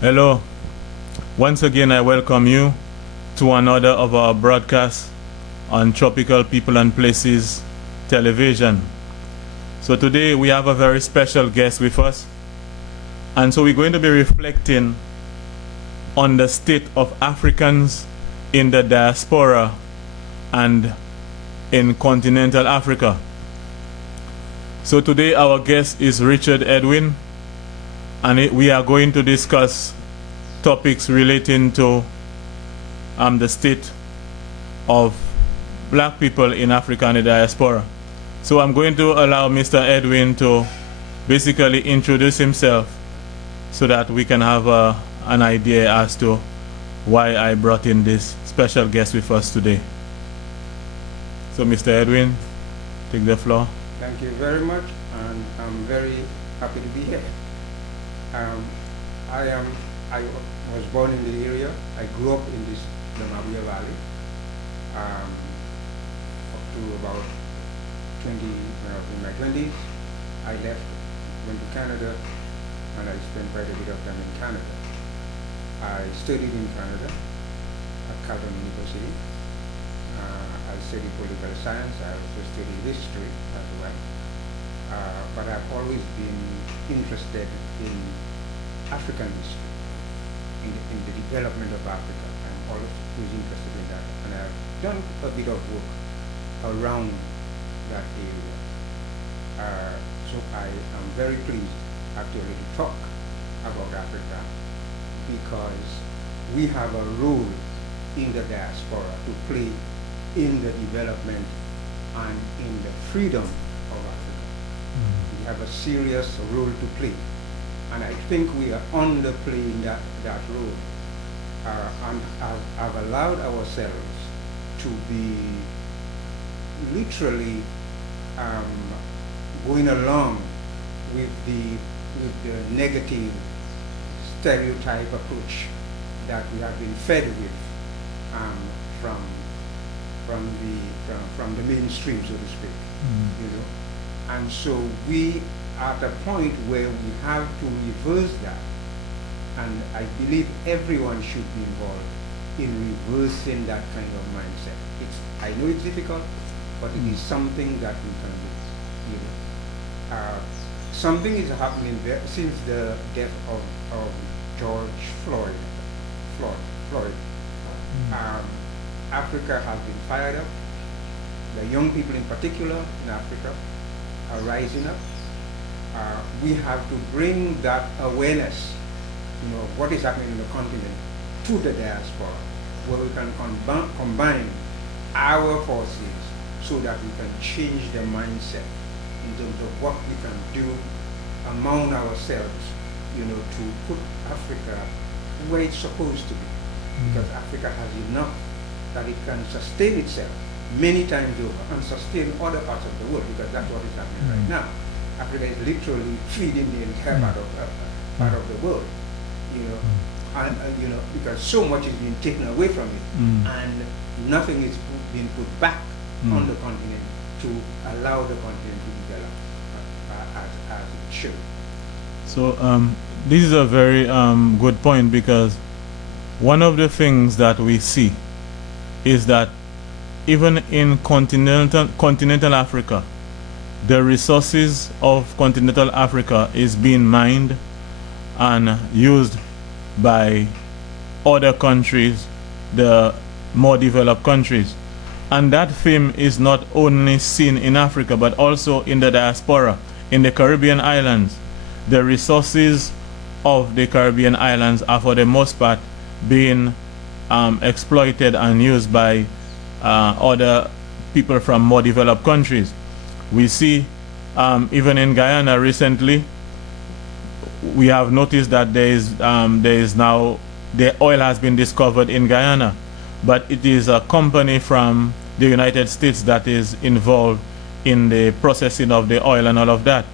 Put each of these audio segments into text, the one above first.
Hello. Once again, I welcome you to another of our broadcasts on Tropical People and Places television. So today we have a very special guest with us. And so we're going to be reflecting on the state of Africans in the diaspora and in continental Africa. So today our guest is Richard Edwin, and we are going to discuss topics relating to the state of black people in Africa and the diaspora. So I'm going to allow Mr. Edwin to basically introduce himself so that we can have an idea as to why I brought in this special guest with us today. So Mr. Edwin, take the floor. Thank you very much, and I'm very happy to be here. I was born in the area. I grew up in the Mabuya Valley up to about 20, when I was in my 20s. I left, went to Canada, and I spent quite a bit of time in Canada. I studied in Canada at Carleton University. I studied political science. I also studied history as well. But I've always been interested in African history, in the development of Africa. I'm always interested in that. And I've done a bit of work around that area. So I am very pleased actually to talk about Africa, because we have a role in the diaspora to play in the development and in the freedom of Africa. We have a serious role to play, and I think we are underplaying that role, and have allowed ourselves to be literally going along with the negative stereotype approach that we have been fed with from the mainstream, so to speak. You know, and so we are at a point where we have to reverse that, and I believe everyone should be involved in reversing that kind of mindset. I know it's difficult, but it is something that we can do. You know, something is happening there since the death of George Floyd. Africa has been fired up. The young people in particular in Africa are rising up. We have to bring that awareness, you know, what is happening in the continent, to the diaspora, where we can combine our forces so that we can change the mindset in terms of what we can do among ourselves, you know, to put Africa where it's supposed to be. Because Africa has enough that it can sustain itself many times over and sustain other parts of the world, because that's what is happening right now. Africa is literally feeding the entire part of the world, you know, and you know, because so much is being taken away from it, and nothing is being put back on the continent to allow the continent to develop as it should. So this is a very good point, because one of the things that we see is that even in continental Africa, the resources of continental Africa is being mined and used by other countries, the more developed countries. And that theme is not only seen in Africa, but also in the diaspora, in the Caribbean islands. The resources of the Caribbean islands are for the most part being exploited and used by other people from more developed countries. We see even in Guyana recently, we have noticed that there is now, the oil has been discovered in Guyana, but it is a company from the United States that is involved in the processing of the oil and all of that.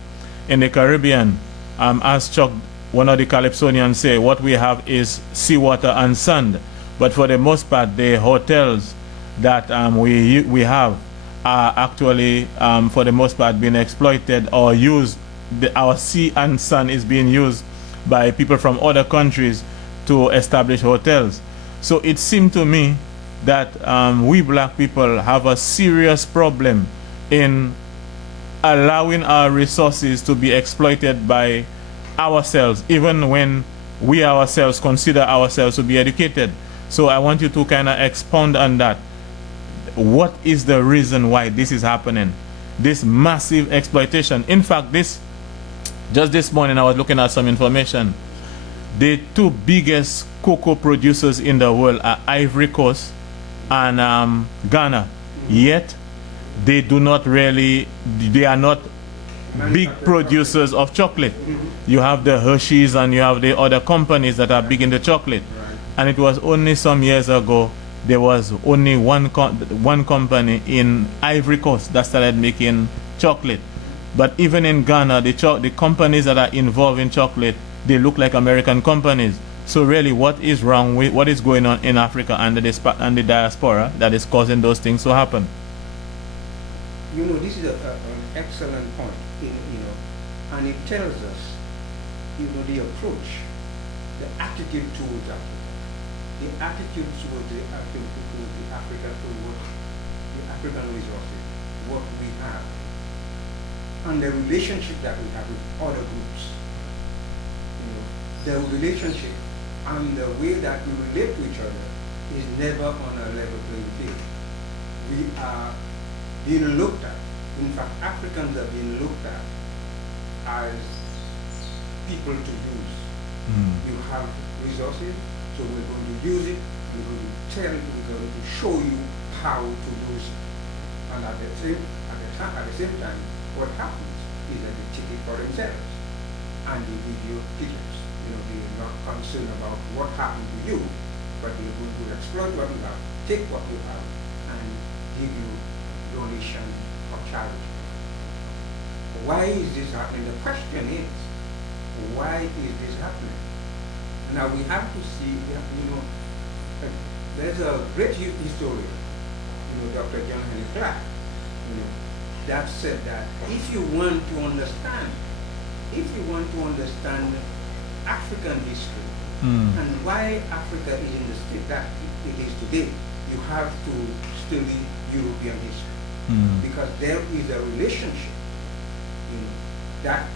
In the Caribbean, as Chuck, one of the Calypsonians, say, what we have is seawater and sand. But for the most part, the hotels that we have are actually, for the most part, being exploited or used. Our sea and sand is being used by people from other countries to establish hotels. So it seemed to me that we black people have a serious problem in allowing our resources to be exploited by ourselves, even when we ourselves consider ourselves to be educated. So I want you to kind of expound on that. What is the reason why this is happening? This massive exploitation. In fact, just this morning I was looking at some information. The two biggest cocoa producers in the world are Ivory Coast and Ghana. Yet they are not big producers of chocolate. You have the Hershey's and you have the other companies that are big in the chocolate. And it was only some years ago there was only one company in Ivory Coast that started making chocolate. But even in Ghana, the companies that are involved in chocolate, they look like American companies. So really, what is wrong with what is going on in Africa and the diaspora that is causing those things to happen? You know, this is an excellent point. And it tells us, the approach, the attitude towards Africa, the attitude towards the African resources, what we have, and the relationship that we have with other groups. The relationship and the way that we relate to each other is never on a level playing field. We are being looked at. In fact, Africans are being looked at as people to use. You have resources, so we're going to use it, we're going to tell you, we're going to show you how to use it. And at the same time, what happens is that they take it for themselves and they give you pictures. They're not concerned about what happened to you, but they're going to exploit what you have, take what you have, and give you donation or charity. Why is this happening? The question is, why is this happening? Now we have to see, there's a great historian, Dr. John Henry Clark, that said that if you want to understand African history and why Africa is in the state that it is today, you have to study European history because there is a relationship that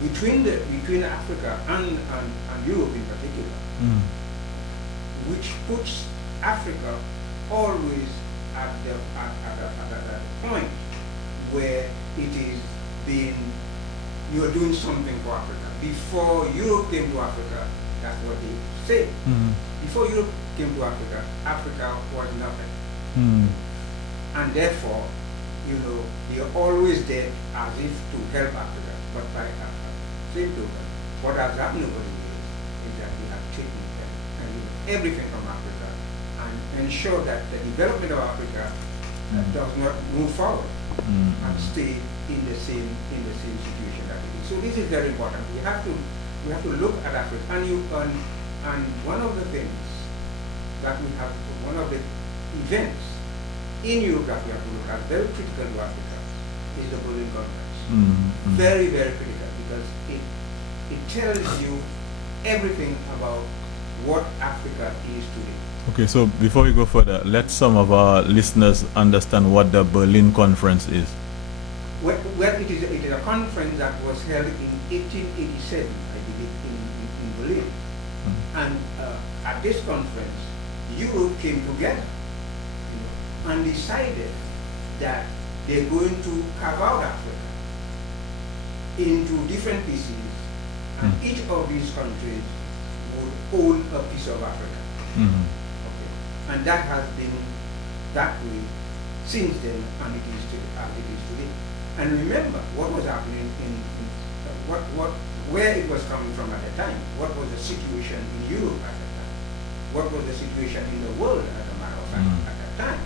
between Africa and Europe in particular, which puts Africa always at the point where it is you're doing something for Africa. Before Europe came to Africa, that's what they say. Before Europe came to Africa, Africa was nothing. And therefore, they're always there as if to help Africa. But by same token, what has happened over the years is that we have taken everything from Africa and ensure that the development of Africa does not move forward and stay in the same situation that it is. So this is very important. We have to look at Africa, and one of the things that we have, one of the events in Europe that we have to look at, very critical to Africa, is the Berlin Conference. Very, very critical because it tells you everything about what Africa is today. Okay, so before we go further, let some of our listeners understand what the Berlin Conference is. Well, it is a conference that was held in 1887, I believe, in Berlin. And at this conference, Europe came together and decided that they're going to carve out Africa into different pieces, and each of these countries would own a piece of Africa. Okay. And that has been that way since then, and it is today. And remember what was happening where it was coming from at the time. What was the situation in Europe at the time? What was the situation in the world, as a matter of fact, at that time?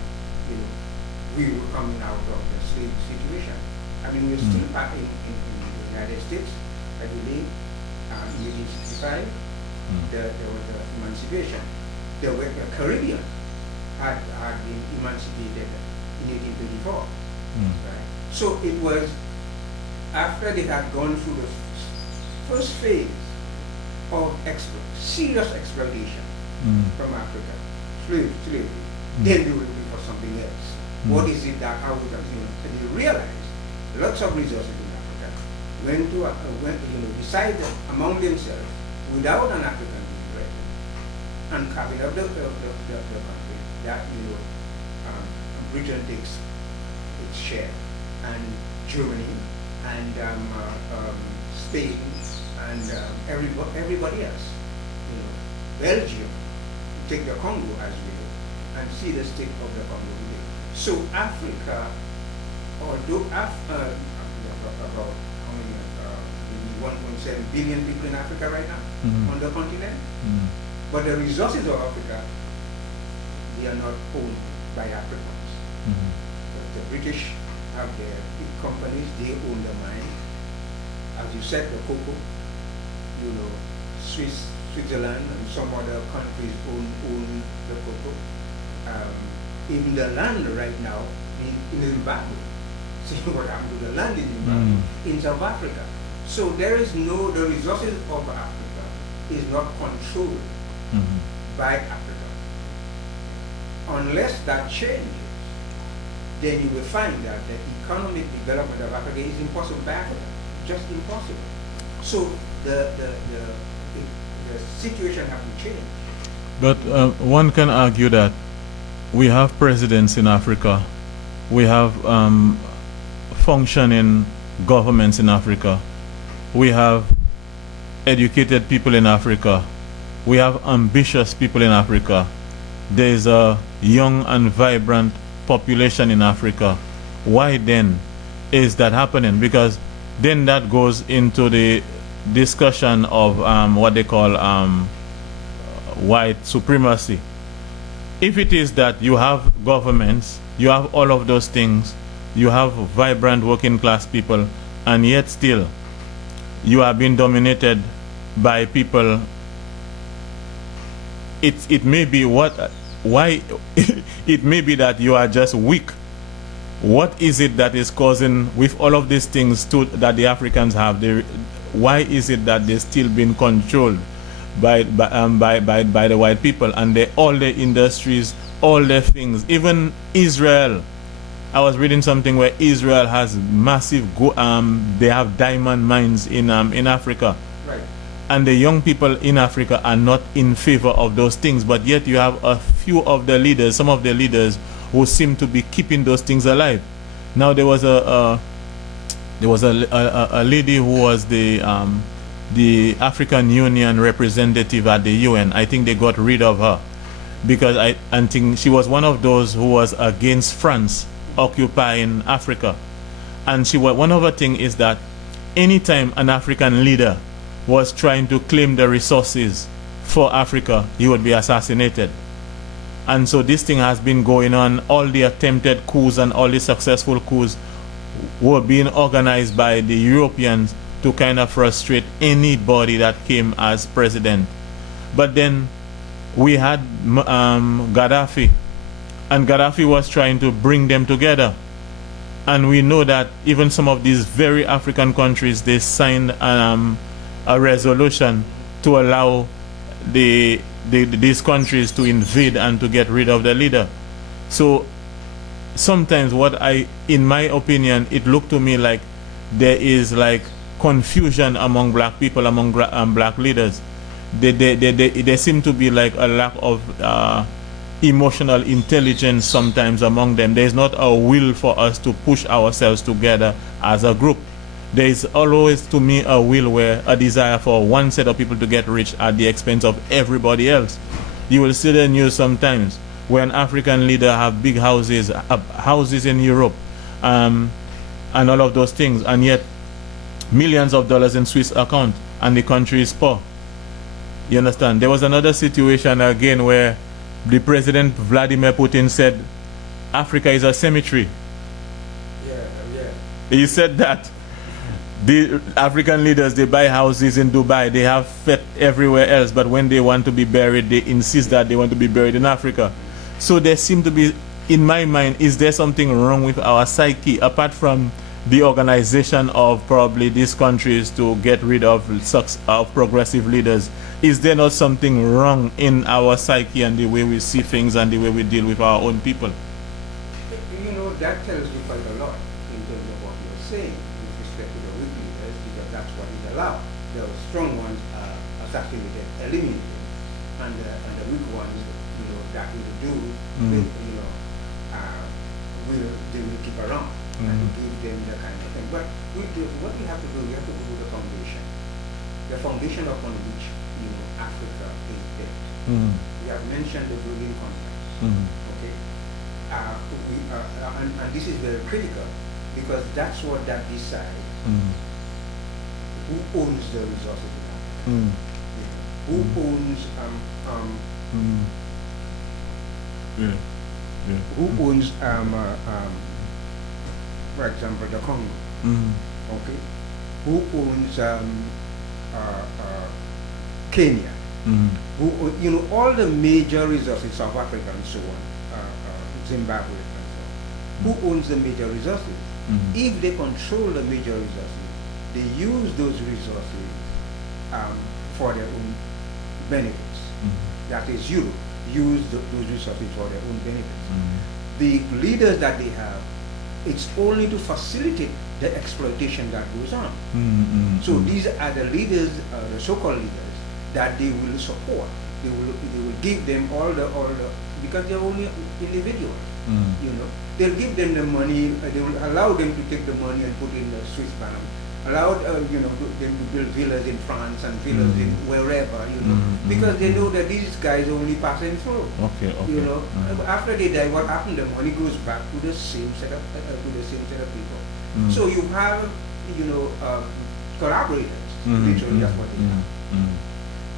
We were coming out of the slave situation. I mean, we're still back in the United States, I believe, in 1865. There was the emancipation. The Caribbean had been emancipated in 1834. Right? So it was after they had gone through the first phase of serious exploitation from Africa, slavery, then they will look for something else. What is it that how we can, and you realize lots of resources in Africa went to decide among themselves without an African being present and carving up the country that Britain takes its share, and Germany and Spain and everybody else, Belgium, take the Congo as we know, and see the state of the Congo today. So Africa, although about how many, 1.7 billion people in Africa right now on the continent, but the resources of Africa, they are not owned by Africans. The British have their big companies, they own the mine. As you said, the cocoa, Switzerland and some other countries own the cocoa. In the land right now, in Zimbabwe, see what happened to the land in Zimbabwe, in South Africa. So there is the resources of Africa is not controlled by Africa. Unless that changes, then you will find that the economic development of Africa is impossible by Africa, just impossible. So the situation has to change. But one can argue that we have presidents in Africa, we have functioning governments in Africa, we have educated people in Africa, we have ambitious people in Africa, there is a young and vibrant population in Africa. Why then is that happening? Because then that goes into the discussion of what they call white supremacy. If it is that you have governments, you have all of those things, you have vibrant working class people, and yet still you are being dominated by people, it may be why it may be that you are just weak. What is it that is causing, with all of these things that the Africans have, why is it that they're still being controlled by the white people, and all the industries, all the things, even Israel? I was reading something where Israel has massive they have diamond mines in Africa. Right. And the young people in Africa are not in favor of those things, but yet you have a few of the leaders, some of the leaders who seem to be keeping those things alive. Now there was a lady who was the African Union representative at the UN. I think they got rid of her because I think she was one of those who was against France occupying Africa. And one of her thing is that anytime an African leader was trying to claim the resources for Africa, he would be assassinated. And so this thing has been going on. All the attempted coups and all the successful coups were being organized by the Europeans to kind of frustrate anybody that came as president. But then we had Gaddafi, and Gaddafi was trying to bring them together. And we know that even some of these very African countries, they signed a resolution to allow these countries to invade and to get rid of the leader. So sometimes in my opinion, it looked to me like there is like confusion among black people, among black leaders. There seem to be like a lack of emotional intelligence sometimes among them. There is not a will for us to push ourselves together as a group. There is always, to me, a will where a desire for one set of people to get rich at the expense of everybody else. You will see the news sometimes where an African leader have big houses in Europe, and all of those things, and yet millions of dollars in Swiss account, and the country is poor. You understand? There was another situation again where the President Vladimir Putin said Africa is a cemetery. Yeah. He said that the African leaders, they buy houses in Dubai, they have fete everywhere else, but when they want to be buried, they insist that they want to be buried in Africa. So there seem to be, in my mind, is there something wrong with our psyche, apart from the organization of probably these countries to get rid of progressive leaders is there not something wrong in our psyche and the way we see things and the way we deal with our own people? You know, that tells you quite a lot in terms of what you're saying with respect to the weak leaders, because that's what is allowed. The strong ones are assassinated, eliminated, and the weak ones, you know, that will do, will, you know, they will keep around and give them the kind of thing. But what we have to do, we have to go to the foundation upon which, you know, Africa is built. We have mentioned the ruling contracts. Okay, and this is very critical, because that's what that decides who owns the resources in Africa. You know, who owns who owns for example, the Congo. Okay, who owns Kenya? Who, you know, all the major resources, South Africa and so on, Zimbabwe and so on. Who owns the major resources? If they control the major resources, they use those resources for their own benefits. That is, Europe use those resources for their own benefits. The leaders that they have, it's only to facilitate the exploitation that goes on. So these are the leaders, the so-called leaders, that they will support. They will give them all the because they're only individuals. You know, they'll give them the money. They will allow them to take the money and put in the Swiss bank. Allow you know, them to build villas in France and villas in wherever, you know, because they know that these guys are only passing through. Okay. You know, after they die, what happened? The money goes back to the same set of people. So you have, you know, collaborators. Literally, that's what they have,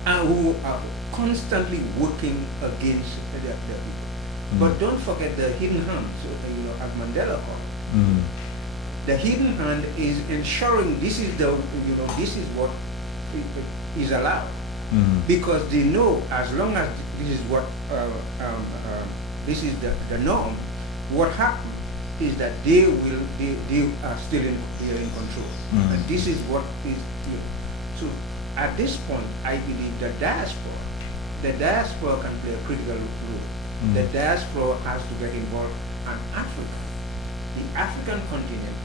and who are constantly working against the people. But don't forget the hidden hand. So, you know, as Mandela called. The hidden hand is ensuring this is the, you know, this is what is allowed, because they know as long as this is what this is the norm, what happens is that they are still in control, and this is what is, you know. So at this point, I believe the diaspora can play a critical role. The diaspora has to get involved, and Africa, the African continent,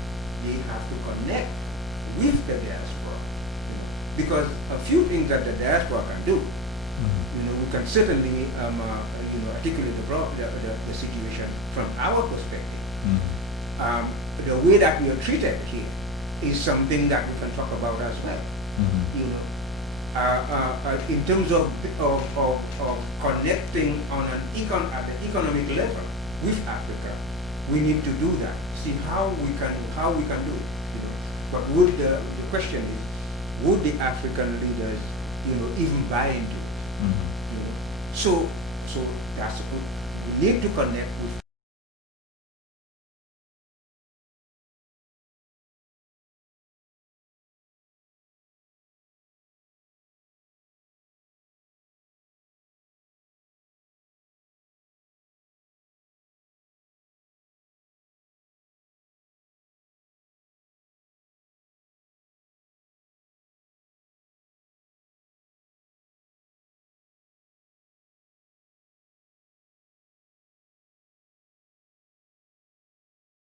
they have to connect with the diaspora, you know, because a few things that the diaspora can do, you know, we can certainly you know, articulate the situation from our perspective. The way that we are treated here is something that we can talk about as well. You know, in terms of connecting on at the economic level with Africa, we need to do that. See how we can do it. You know, but the question is, would the African leaders, you know, even buy into it? You know, so that's we need to connect with